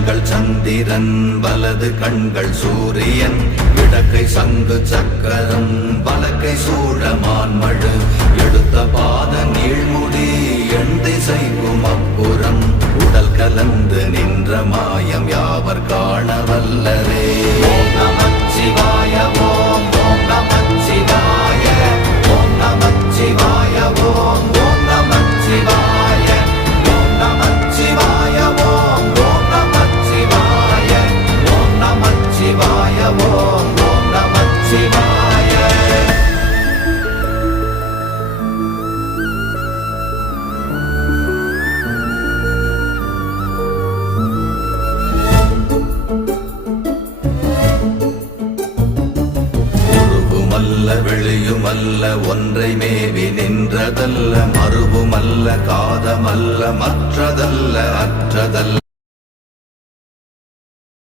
கண்கள் சந்திரன் வலது கண்கள் சூரியன் இடக்கை சங்கு சக்கரம் வலக்கை சூழமான்மழு எடுத்த பாத நீழ்முடி எண் திசைக்கும் அப்புறம் உடல் கலந்து நின்ற மாயம் யாவர் காண வல்லரே. ஓம் நமச்சிவாய ஓம் ஓம் நமச்சிவாய ஓம் நமச்சிவாய ஓம் ஓம் நமச்சிவாய ஓம் நமச்சிவாய ஓம் ஓம் நமச்சிவாய ஓம் நமச்சிவாய ஓம் ஓம் நமச்சிவாய. வெளியுமல்ல ஒன்றை மேவி நின்றதல்ல மறுவுமல்ல காதமல்ல மற்றதல்ல அற்றதல்ல